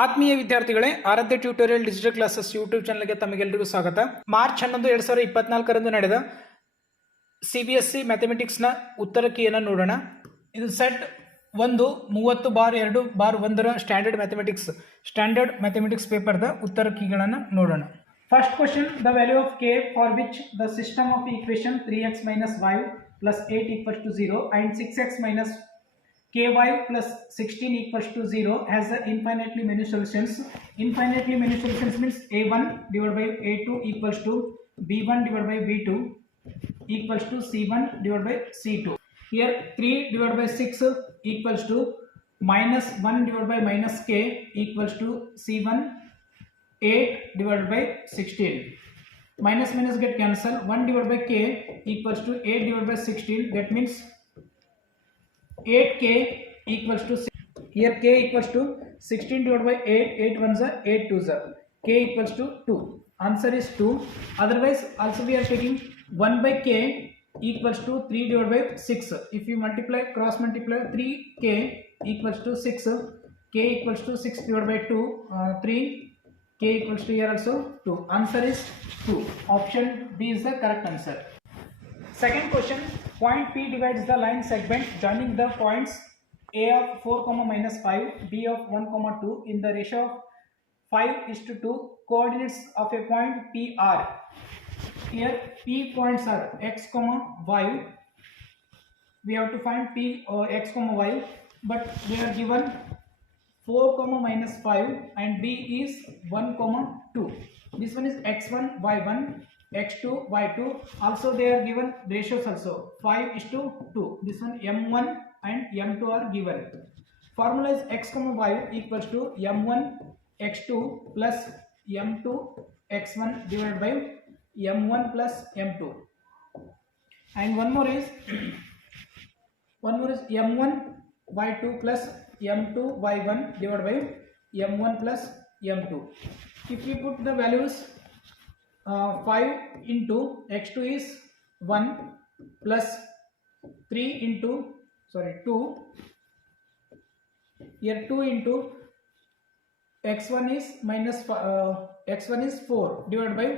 ಆತ್ಮೀಯ ವಿದ್ಯಾರ್ಥಿಗಳೇ, ಆರಾಧ್ಯ tutorial digital classes YouTube ಚಾನಲ್ಗೆ ತಮಗೆಲ್ಲರಿಗೂ ಸ್ವಾಗತ. ಮಾರ್ಚ್ 11, 2024 ನಡೆದ CBSE ಮ್ಯಾಥಮೆಟಿಕ್ಸ್ನ ಉತ್ತರ ಕೀಯನ್ನು ನೋಡೋಣ. ಇದು ಸೆಟ್ 1 ಸ್ಟ್ಯಾಂಡರ್ಡ್ ಮ್ಯಾಥಮೆಟಿಕ್ಸ್ ಪೇಪರ್ದ ಉತ್ತರ ಕೀಗಳನ್ನು ನೋಡೋಣ. First question, the value of k for which the system of equation 3x minus y plus 8 equals to 0 and 6x minus ky plus 16 equals to 0 has the infinitely many solutions. Infinitely many solutions means a1 divided by a2 equals to b1 divided by b2 equals to c1 divided by c2. Here 3 divided by 6 equals to minus 1 divided by minus k equals to c1. 8 divided by 16. Minus minus get cancelled. 1 divided by k equals to 8 divided by 16. That means 8k equals to 6. Here k equals to 16 divided by 8. 8 ones are 8 twos are. K equals to 2. Answer is 2. Otherwise also we are taking 1 by k equals to 3 divided by 6. If you multiply, cross multiply, 3k equals to 6. K equals to 6 divided by 2. 3. K equals to here also 2. Answer is 2. Option B is the correct answer. Second question, point P divides the line segment joining the points A of 4, minus 5, B of 1, 2 in the ratio of 5:2. Coordinates of a point P are. Here P points are x, y. We have to find P x, y, but they are given 4, minus 5 and B is 1, 2. This one is x1, y1, x2, y2. Also they are given ratios also 5:2. This one m1 and m2 are given. Formula is x, y equals to m1 x2 plus m2 x1 divided by m1 plus m2. And one more is m1 y2 plus m2 y1 divided by m1 plus m2. If we put the values, 5 into x2 is 1 plus 3 into 2. Here 2 into x1 is minus x1 is 4 divided by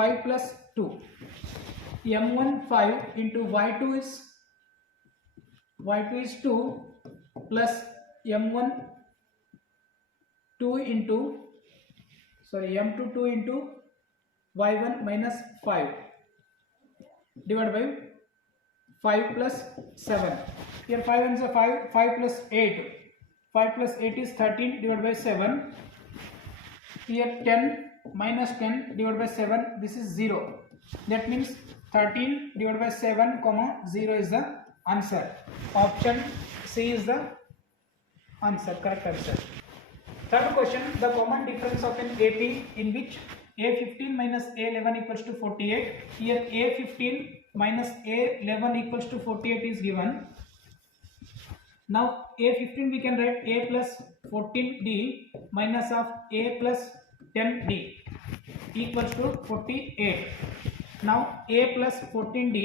5 plus 2. m1 5 into y2 is 2 plus m1 2 into m2 2 into y1 minus 5 divided by 5 plus 7. Here 5 and 5 plus 8. 5 plus 8 is 13 divided by 7. Here 10 minus 10 divided by 7. This is 0. That means 13 divided by 7, 0 is the answer. Option C is the answer, correct answer. Third question, the common difference of an AP in which A15 minus A11 equals to 48. Here A15 minus A11 equals to 48 is given. Now A15 we can write A plus 14D minus of A plus 10D equals to 48. Now A plus 14D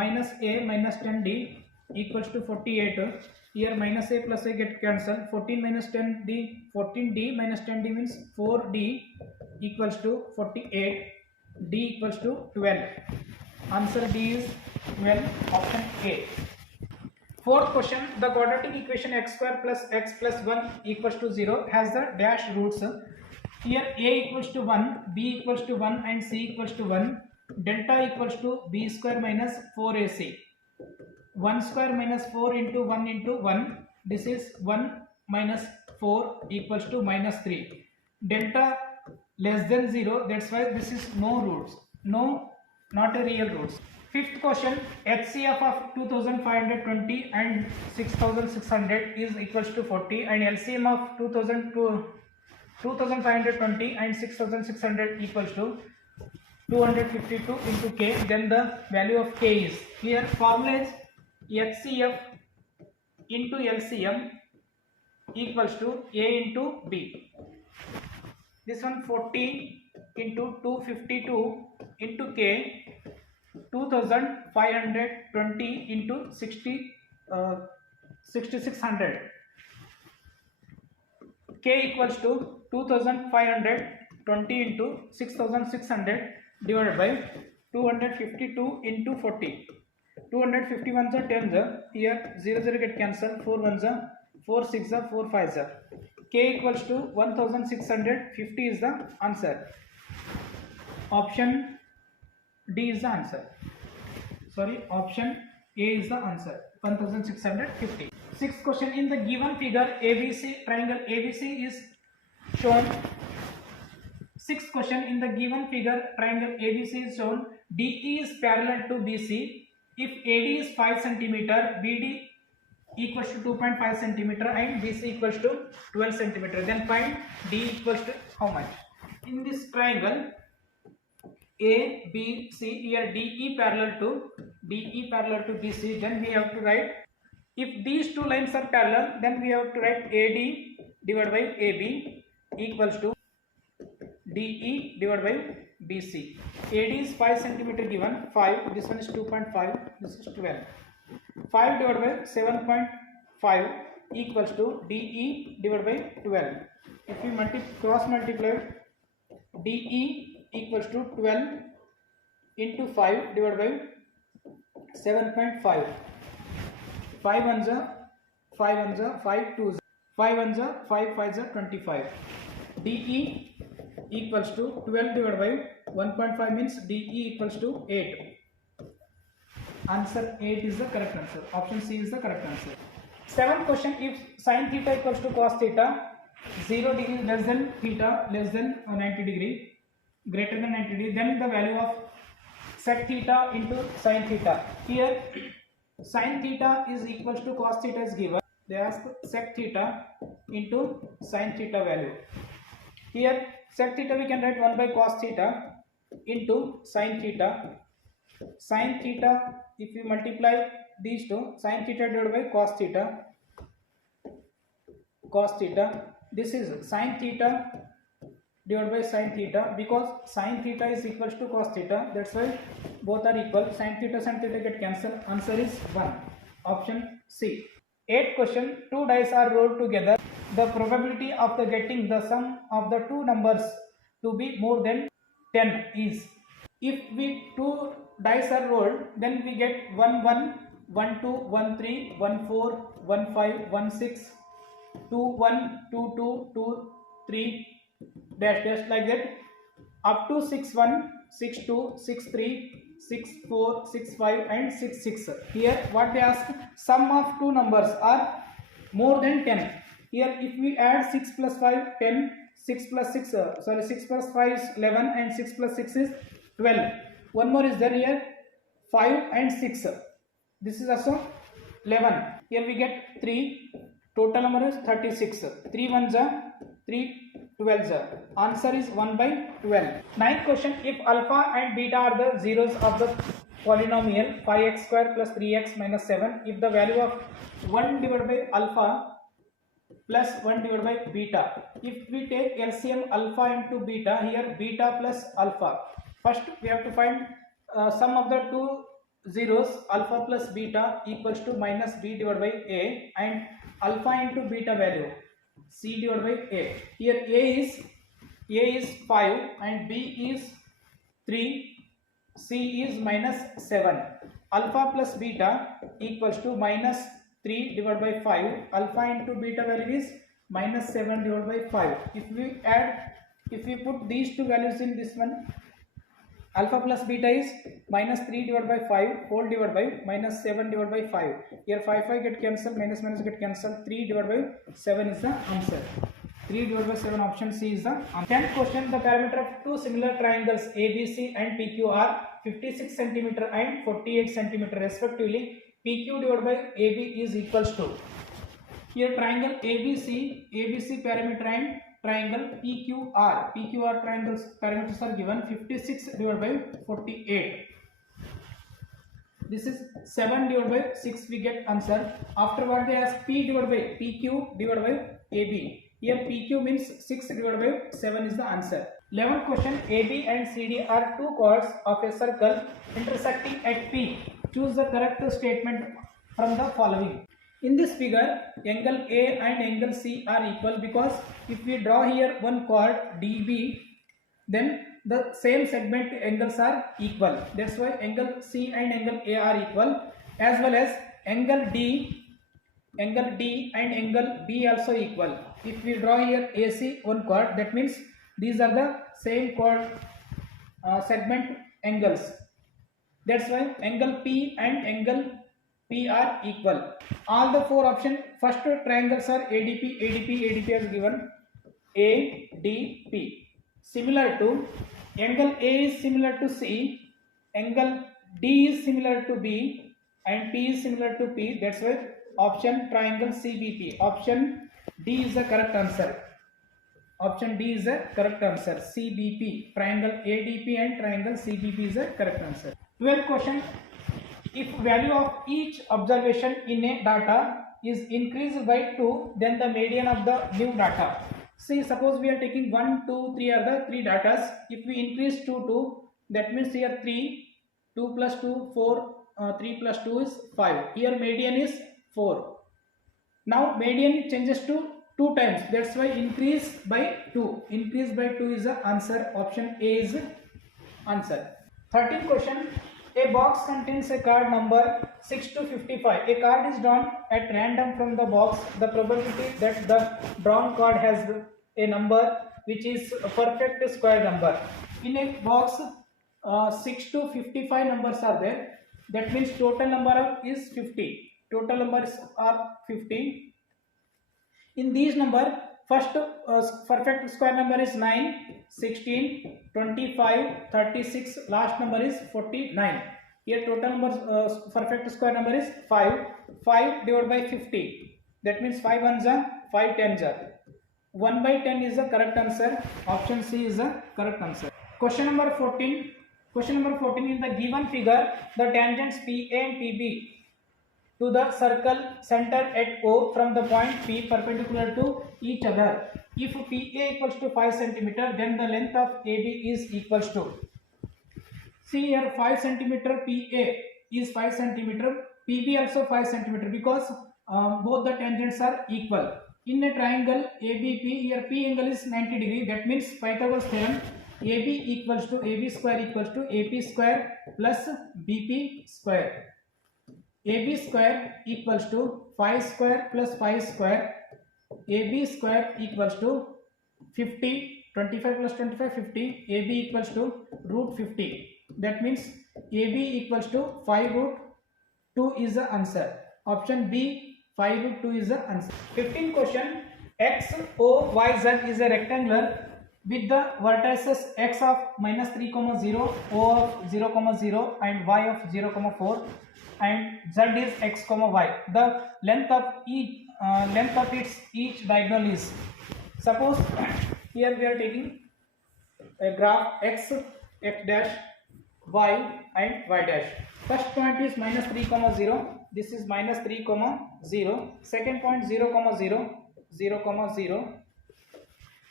minus A minus 10D equals to 48. Here minus a plus a get cancelled. 14 minus 10d, 14d minus 10d means 4d equals to 48. D equals to 12. Answer D is 12. Option A. Fourth question, the quadratic equation x square plus x plus 1 equals to 0 has the dash roots. Here a equals to 1, b equals to 1 and c equals to 1. Delta equals to b square minus 4ac. 1 square minus 4 into 1 into 1. This is 1 minus 4 equals to minus 3. Delta less than 0. That's why this is no roots. No, not a real roots. Fifth question, HCF of 2520 and 6600 is equals to 40 and LCM of 2520 and 6600 equals to 252 into k. Then the value of k is, here formula is HCF into LCM equals to A into B. This one 40 into 252 into K, 2520 into 6600. K equals to 2520 into 6600 divided by 252 into 40. 251 are 10 here 0 get cancelled, 4 1s are 4 6 are 4 5s are. K equals to 1650 is the answer. Option D is the answer. Sorry, option A is the answer. 1650. Sixth question, in the given figure ABC, triangle ABC is shown. Sixth question, in the given figure triangle ABC is shown. DE is parallel to BC. If AD is 5 cm, BD equals to 2.5 cm and BC equals to 12 cm, then find D equals to how much? In this triangle A, B, C, here DE parallel to BC, then we have to write, if these two lines are parallel, then we have to write AD divided by AB equals to DE divided by BC. AD is 5 cm given, 5, this one is 2.5, this is 12. 5 divided by 7.5 equals to DE divided by 12. If we cross multiply, DE equals to 12 into 5 divided by 7.5. 5 1s are 5 1s are 5 2s, 5 1s are 5 5s are 25. DE equals to 12 divided by 1.5 means DE equals to 8. Answer 8 is the correct answer. Option C is the correct answer. Seventh question, if sin theta equals to cos theta, 0 degree less than theta less than 90 degree, greater than 90 degree, then the value of sec theta into sin theta. Here sin theta is equals to cos theta is given. They ask sec theta into sin theta value. Here sec theta we can write 1 by cos theta into sin theta. Sin theta, if we multiply these two, sin theta divided by cos theta, this is sin theta divided by sin theta, because sin theta is equals to cos theta, that's why both are equal. Sin theta get cancelled. Answer is 1. Option C. 8th question, two dice are rolled together. The probability of the getting the sum of the two numbers to be more than 10 is, if we two dice are rolled, then we get 1 1, 1 2, 1 3, 1 4, 1 5, 1 6, 2 1, 2 2, 2 3, dash dash, like that, up to 6 1, 6 2, 6 3, 6 4, 6 5 and 6 6. Here what they ask, sum of two numbers are more than 10. Here if we add 6 plus 5 10, 6 plus 6 6 plus 5 is 11 and 6 plus 6 is 12. One more is there here, 5 and 6. This is also 11. Here we get 3. Total number is 36. 3 1s are 3 12s are. Answer is 1 by 12. Ninth question, if alpha and beta are the zeros of the polynomial 5x square plus 3x minus 7, if the value of 1 divided by alpha plus 1 divided by beta, if we take LCM alpha into beta, here beta plus alpha, first we have to find sum of the two zeros, alpha plus beta equals to minus b divided by a, and alpha into beta value c divided by a. Here a is 5 and b is 3, c is minus 7. Alpha plus beta equals to minus 3 divided by 5. Alpha into beta value is minus 7 divided by 5. If we put these two values in this one, alpha plus beta is minus 3 divided by 5 whole divided by minus 7 divided by 5. Here 5 get cancelled, minus get cancelled, 3 divided by 7 is the answer. 3 divided by 7, option C is the answer. 10th question, the parameter of two similar triangles ABC and PQ are 56 cm and 48 cm respectively. PQ divided by AB is equals to, here triangle ABC parameter and triangle PQR triangles parameters are given. 56 divided by 48. This is 7 divided by 6 we get answer. Afterward they ask PQ divided by AB. Here PQ means 6 divided by 7 is the answer. 11th question, AB and CD are two chords of a circle intersecting at P. Choose the correct statement from the following. In this figure, angle A and angle C are equal because if we draw here one chord DB, then the same segment angles are equal. That's why angle C and angle A are equal, as well as angle D and angle B also equal. If we draw here AC one chord, that means these are the same chord segment angles. That's why angle P and angle P are equal. All the four options, first triangles are ADP, ADP, ADP as given. ADP. Similar to angle A is similar to C, angle D is similar to B, and P is similar to P. That's why option triangle CBP. Option D is the correct answer. Option D is the correct answer. CBP. Triangle ADP and triangle CBP is the correct answer. 12th question. If value of each observation in a data is increased by 2, then the median of the new data. See, suppose we are taking 1, 2, 3 are the 3 datas. If we increase 2, that means here 3, 2 plus 2, 4, 3 plus 2 is 5. Here median is 4. Now median changes to 2 times. That's why increase by 2. Increase by 2 is the answer. Option A is answer. 13th question. A box contains a card number 6 to 55. A card is drawn at random from the box. The probability that the drawn card has a number which is a perfect square number. In a box, 6 to 55 numbers are there. That means total number is 50. Total numbers are 50. In these number, first perfect square number is 9, 16, 25, 36, last number is 49. Here total number perfect square number is 5. 5 divided by 50. That means 5 ones are 5 tens are. 1 by 10 is the correct answer. Option C is the correct answer. Question number 14. Question number 14, in the given figure, the tangents PA and PB to the circle center at O from the point P perpendicular to each other. If PA equals to 5 cm, then the length of AB is equals to. See here, 5 cm PA is 5 cm, PB also 5 cm, because both the tangents are equal. In a triangle ABP, here P angle is 90 degree. That means Pythagoras theorem, AB equals to AB square equals to AP square plus BP square. AB square equals to 5 square plus 5 square. AB square equals to 50. 25 plus 25, 50. AB equals to root 50. That means AB equals to 5 root 2 is the answer. Option B, 5 root 2 is the answer. 15th question. X, O, Y, Z is a rectangular with the vertices x of minus 3, 0, O of 0, 0 and Y of 0, 4 and Z is x, Y. The length of each diagonal is. Suppose here we are taking a graph x dash, y and y dash. First point is minus 3, 0. This is minus 3, 0. Second point 0, 0, 0, 0.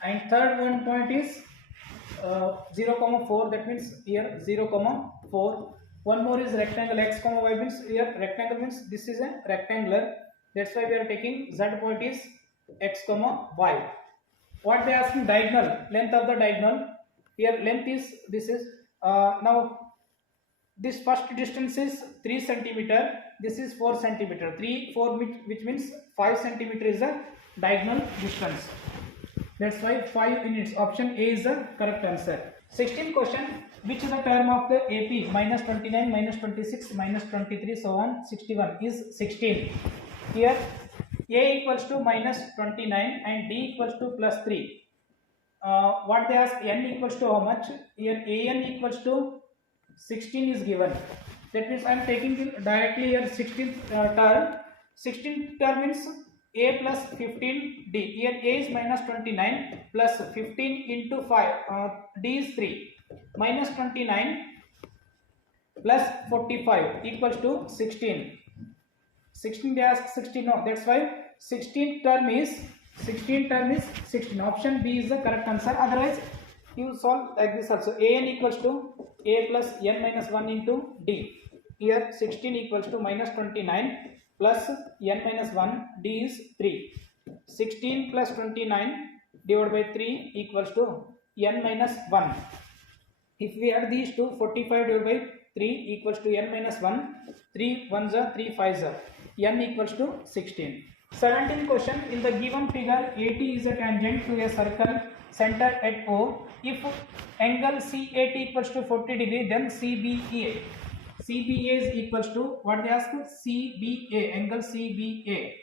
And third one point is 0, 4. That means here 0, 4. One more is rectangle x, y means here rectangle means this is a rectangular. That's why we are taking z point is x, y. What they are asking, diagonal, length of the diagonal. Here length is, this is now this first distance is 3 cm, this is 4 cm. 4 which means 5 cm is the diagonal distance. That's why 5 units. Option A is the correct answer. 16th question. Which is the term of the AP? Minus 29, minus 26, minus 23, so on 61 is 16. Here A equals to minus 29 and D equals to plus 3. What they ask, N equals to how much? Here AN equals to 16 is given. That means I am taking directly here 16th term. 16th term means A plus 15 D. Here A is minus 29 plus 15 into 5. D is 3. Minus 29 plus 45 equals to 16. 16 they ask 16. No, that's why 16th term is 16. Option B is the correct answer. Otherwise you solve like this also. AN equals to A plus N minus 1 into D. Here 16 equals to minus 29 plus n minus 1, d is 3. 16 plus 29 divided by 3 equals to n minus 1. If we add these two, 45 divided by 3 equals to n minus 1. 3 1s are 3 5s are, n equals to 16. 17th question, in the given figure, AT is a tangent to a circle center at O. If angle CAT equals to 40 degree, then CBA is equals to, what they ask, CBA, angle CBA.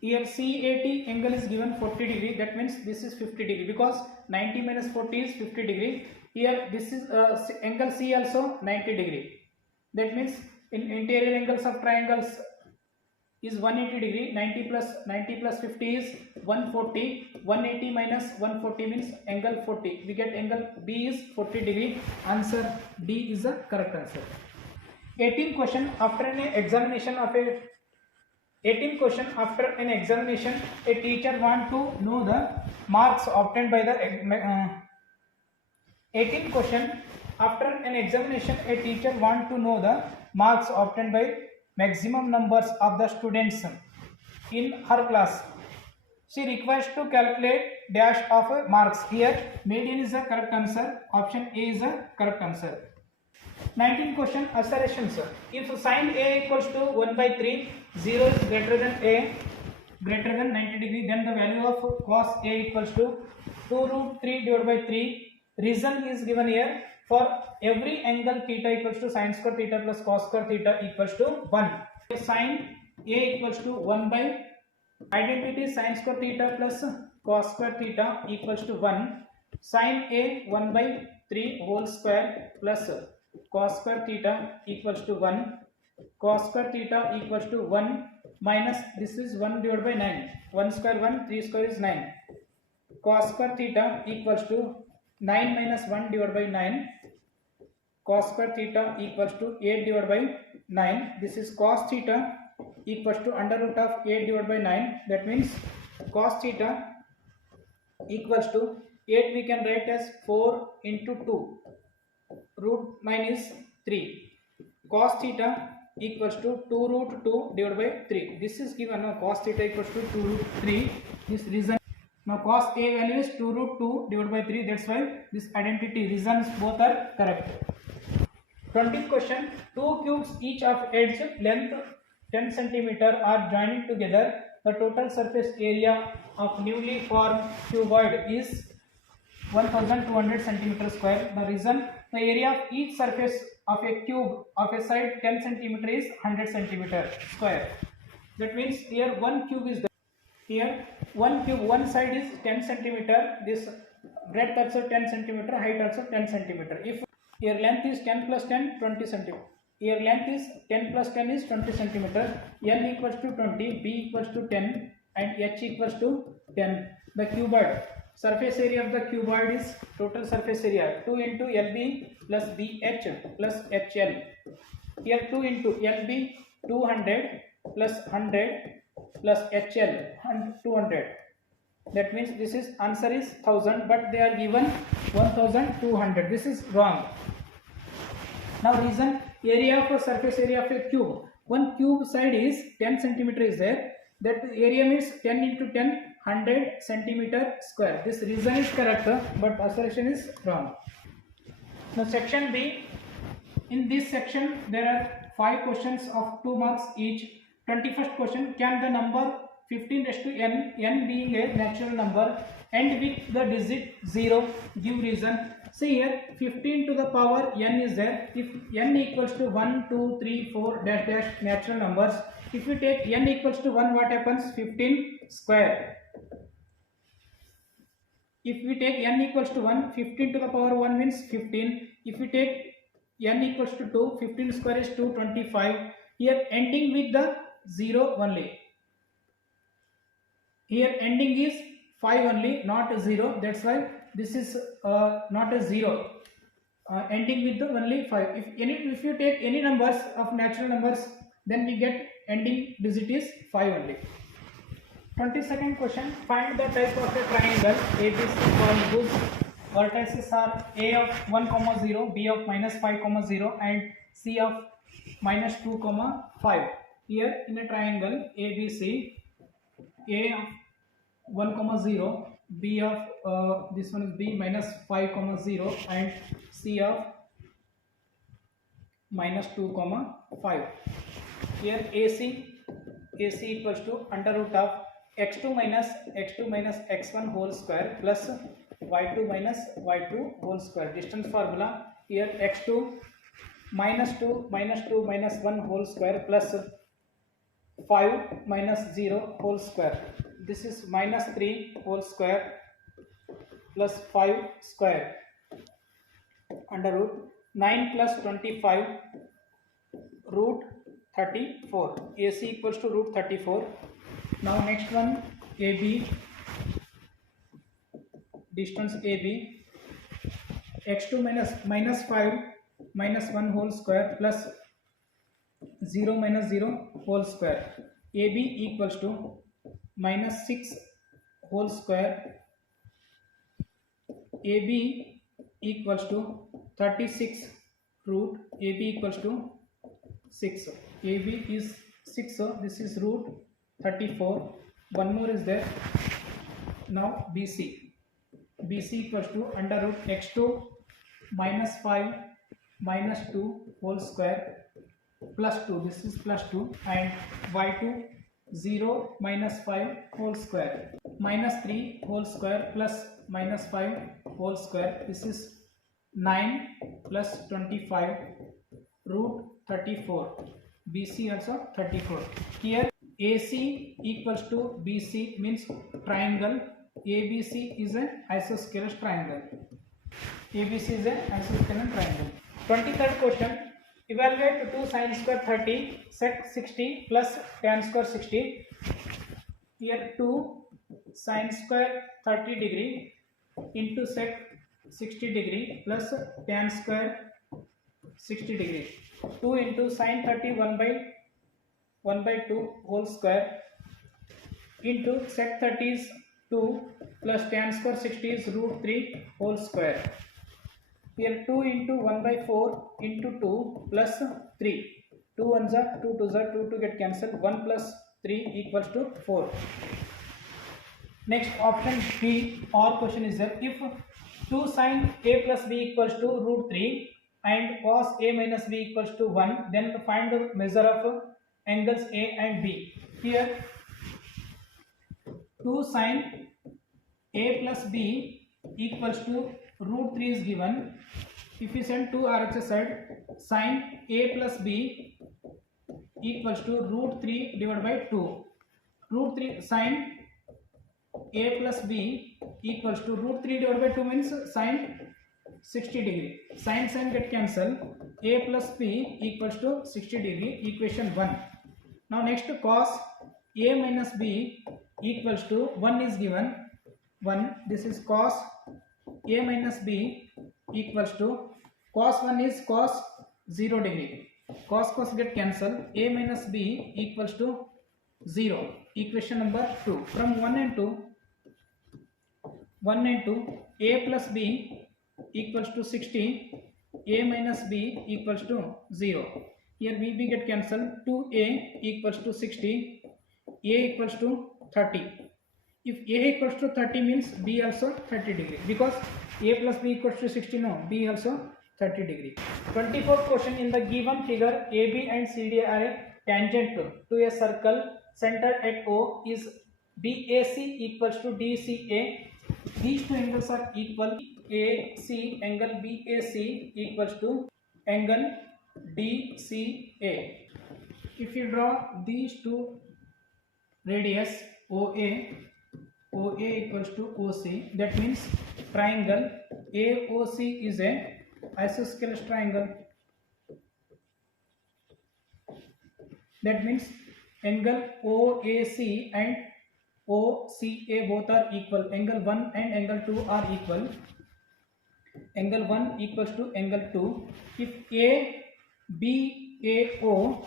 Here CAT angle is given 40 degree, that means this is 50 degree, because 90 minus 40 is 50 degree. Here this is angle C also 90 degree. That means in interior angles of triangles is 180 degree. 90 plus 50 is 140. 180 minus 140 means angle 40. We get angle B is 40 degree. Answer D is the correct answer. 18th question, after an examination, a teacher want to know the marks obtained by the 18th question, after an examination, a teacher want to know the marks obtained by maximum numbers of the students in her class. She requires to calculate dash of marks. Here median is the correct answer. Option A is the correct answer. 19th question, assertions. If sin A equals to 1 by 3, 0 is greater than A, greater than 90 degree, then the value of cos A equals to 2 root 3 divided by 3. Reason is given here. For every angle theta equals to sin square theta plus cos square theta equals to 1. Sin A equals to 1 by, identity sin square theta plus cos square theta equals to 1. Sin A 1 by 3 whole square plus cos square theta equals to 1. Cos square theta equals to 1 minus, this is 1 divided by 9. 1 square 1, 3 square is 9. Cos square theta equals to 9 minus 1 divided by 9. Cos square theta equals to 8 divided by 9. This is cos theta equals to under root of 8 divided by 9. That means cos theta equals to 8 we can write as 4 into 2. Root 9 is 3. Cos theta equals to 2 root 2 divided by 3. This is given. Now cos theta equals to 2 root 3. This reason. Now cos A value is 2 root 2 divided by 3. That's why this identity reasons both are correct. 20th question, two cubes each of edge length 10 cm are joining together. The total surface area of newly formed cuboid is 1200 cm square. The reason, the area of each surface of a cube of a side 10 cm is 100 cm square. That means here one cube is there. Here one cube, one side is 10 cm. This breadth also 10 cm, height also 10 cm. If here length is 10 plus 10, 20 cm. Here length is 10 plus 10 is 20 cm. L equals to 20, B equals to 10, and H equals to 10. The cuboid, surface area of the cuboid is, total surface area 2 into LB plus BH plus HL. Here 2 into LB 200 plus 100 plus HL 200. That means this is answer is 1000, but they are given 1200. This is wrong. Now reason, area of a surface area of a cube. One cube side is 10 cm is there. That area means 10 into 10, 100 cm square. This reason is correct, but assertion is wrong. Now section B. In this section there are 5 questions of 2 marks each. 21st question, can the number 15 raised to n, n being a natural number, end with the digit 0, give reason. See here 15 to the power n is there. If n equals to 1, 2, 3, 4 dash dash natural numbers, if we take n equals to 1, what happens? 15 square. If we take n equals to 1, 15 to the power 1 means 15. If we take n equals to 2, 15 square is 225. Here ending with the 0 only. Here ending is 5 only, not 0. That's why this is not a 0. Ending with the only 5. If you take any numbers of natural numbers, then we get ending digit is 5 only. 22nd question, find the type of a triangle ABC called whose vertices are A of 1, 0, B of -5, 0 and C of -2, 5. here in a triangle ABC, A of 1 comma 0, B of this one is B minus 5 comma 0, and C of minus 2 comma 5. Here AC equals to under root of x2 minus x1 whole square plus y2 minus y2 whole square. Distance formula, here x2 minus 2 minus 1 whole square plus 5 minus 0 whole square. This is minus 3 whole square plus 5 square under root 9 plus 25 root 34. AC equals to root 34. Now next one, AB, distance AB, x2 minus 5 minus 1 whole square plus 0 minus 0 whole square. AB equals to minus 6 whole square. AB equals to 36 root. AB equals to 6. AB is 6, so this is root 34. One more is there. Now BC equals to under root x2 minus 5 minus 2 whole square plus 2, this is plus 2, and y2 0 minus 5 whole square minus 3 whole square plus minus 5 whole square. This is 9 plus 25 root 34. BC also 34. Here AC equals to BC means triangle ABC is an isosceles triangle. ABC is an isosceles triangle. 23rd question. Evaluate 2 sin square 30 sec 60 plus tan square 60. Here 2 sin square 30 degree into sec 60 degree plus tan square 60 degree. 2 into sin 30 1 by 2 whole square into sec 30 is 2 plus tan square 60 is root 3 whole square. Here 2 into 1 by 4 into 2 plus 3. 2 ones are 2 twos are 2 to get cancelled. 1 plus 3 equals to 4. Next option B or question is that if 2 sin A plus B equals to root 3 and cos A minus B equals to 1, then find the measure of angles A and B. Here 2 sin A plus B equals to root 3 is given. If you send 2 RHS side, sin A plus B equals to root 3 divided by 2. Root 3 sin A plus B equals to root 3 divided by 2 means sin 60 degree. Sin get cancelled. A plus B equals to 60 degree. Equation 1. Now next cos A minus B equals to 1 is given. 1. This is cos A minus B equals to cos 1 is cos 0 degree. Cos get cancelled. A minus B equals to 0. Equation number 2. From 1 and 2, A plus B equals to 60. A minus B equals to 0. Here B get cancelled. 2A equals to 60. A equals to 30. If A equals to 30 means B also 30 degree, because A plus B equals to 60, no, B also 30 degree. 24th question. In the given figure, AB and CD are a tangent to a circle centered at O is BAC equals to DCA. These two angles are equal. AC angle BAC equals to angle DCA. If you draw these two radius OA equals to OC, that means triangle AOC is a isosceles triangle. That means angle OAC and OCA both are equal. Angle 1 and angle 2 are equal. Angle 1 equals to angle 2. If BAO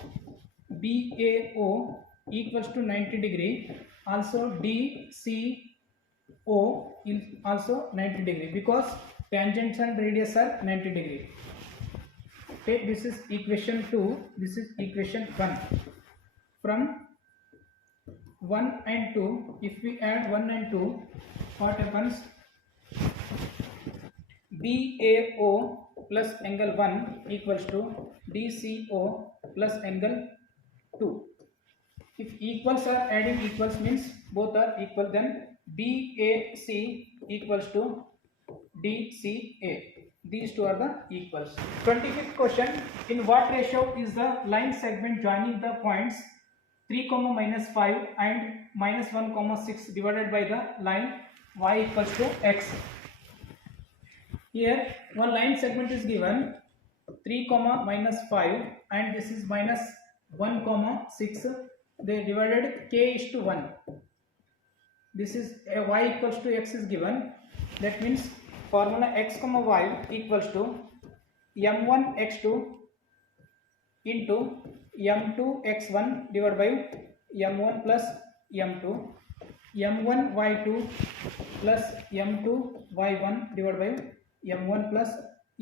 equals to 90 degree, also DCO is also 90 degree, because tangents and radius are 90 degree. Okay, this is equation 2, this is equation 1. from 1 and 2, if we add 1 and 2, what happens? BAO plus angle 1 equals to DCO plus angle 2. If equals are adding equals means both are equal, then BAC equals to DCA. These two are the equals. 25th question. In what ratio is the line segment joining the points 3, -5 and -1, 6 divided by the line y equals to x? Here one line segment is given 3, -5 and this is -1, 6. They divided k is to 1. This is y equals to x is given. That means formula x, y equals to m1 x2 into m2 x1 divided by m1 plus m2, m1 y2 plus m2 y1 divided by m1 plus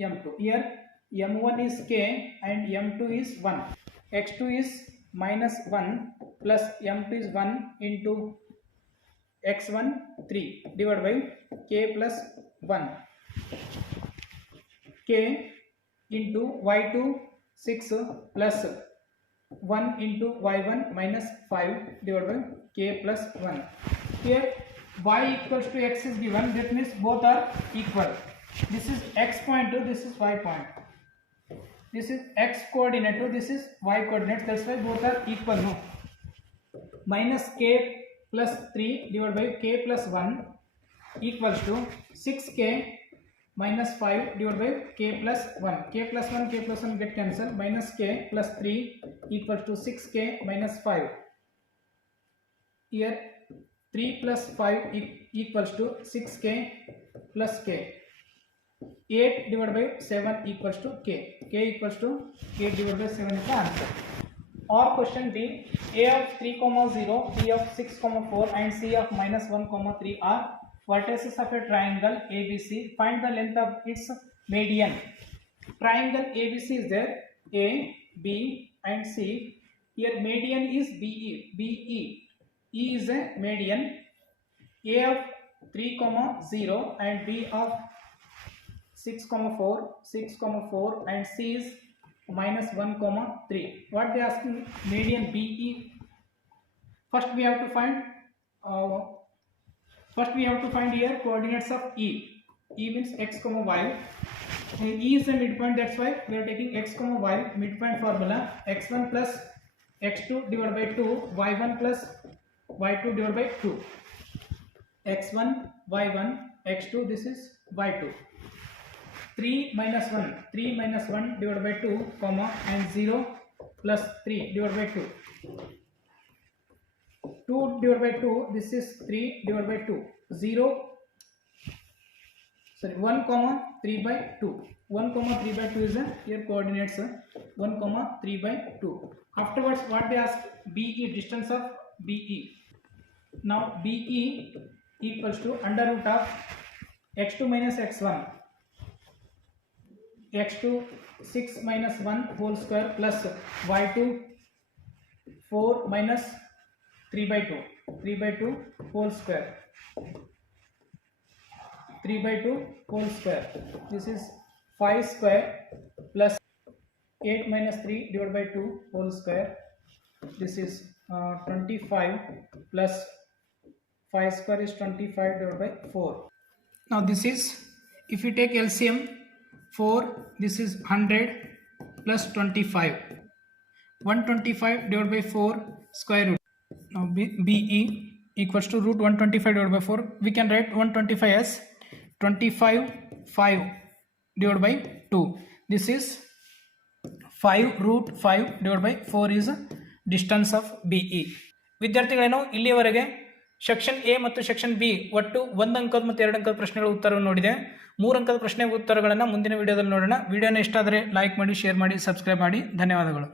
m2. Here m1 is k and m2 is 1. x2 is -1 plus m2 is 1 into x1 3 divided by k plus 1, k into y2 6 plus 1 into y1 -5 divided by k plus 1. Here y equals to x is given. That means both are equal. This is x point to this is y point. This is x coordinate to this is y coordinate. That's why both are equal. No, minus k plus 3 divided by k plus 1 equals to 6k minus 5 divided by k plus 1. K plus 1 get cancelled. Minus k plus 3 equals to 6k minus 5. Here 3 plus 5 equals to 6k plus k. 8 divided by 7 equals to k. K equals to 8 divided by 7 is the answer. Or question D, A of 3, 0, B of 6, 4 and C of -1, 3 are vertices of a triangle ABC. Find the length of its median. Triangle ABC is there, A, B and C. Here median is BE. E is a median. A of 3, 0 and B of 6, 4 and C is -1, 3. What they asking? Median BE. First we have to find here coordinates of E. E means x, y. And E is the midpoint. That's why we are taking x, y. Midpoint formula x1 plus x2 divided by 2, y1 plus y2 divided by 2. x1, y1, x2. This is y2. 3 minus 1 divided by 2, comma and 0 plus 3 divided by 2. 2 divided by 2, this is 3 divided by 2. 1, 3 by 2. 1, 3 by 2 is here coordinates 1, 3 by 2. Afterwards, what they ask? BE, distance of BE. Now BE equals to under root of x2 minus x1. x2 6 minus 1 whole square plus y2 4 minus 3 by 2 whole square. 3 by 2 whole square. This is 5 square plus 8 minus 3 divided by 2 whole square. This is 25 plus 5 square is 25 divided by 4. Now this is, if you take LCM 4, this is 100 plus 25. 125 divided by 4 square root. Now BE equals to root 125 divided by 4. We can write 125 as 25 5 divided by 2. This is 5 root 5 divided by 4 is distance of BE. ವಿದ್ಯಾರ್ಥಿಗಳೇನು ಇಲ್ಲಿಯವರೆಗೆ section A ಮತ್ತು section B ಒಟ್ಟು 1 ಅಂಕದ ಮತ್ತು 2 ಅಂಕದ ಪ್ರಶ್ನೆಗಳ ಉತ್ತರವನ್ನು ನೋಡಿದೆ. 3 ಅಂಕದ ಪ್ರಶ್ನೆಗಳ ಉತ್ತರಗಳನ್ನು ಮುಂದಿನ ವಿಡಿಯೋದಲ್ಲಿ ನೋಡೋಣ. ವಿಡಿಯೋನ ಇಷ್ಟ ಆದರೆ ಲೈಕ್ ಮಾಡಿ, ಶೇರ್ ಮಾಡಿ, ಸಬ್ಸ್ಕ್ರೈಬ್ ಮಾಡಿ. ಧನ್ಯವಾದಗಳು.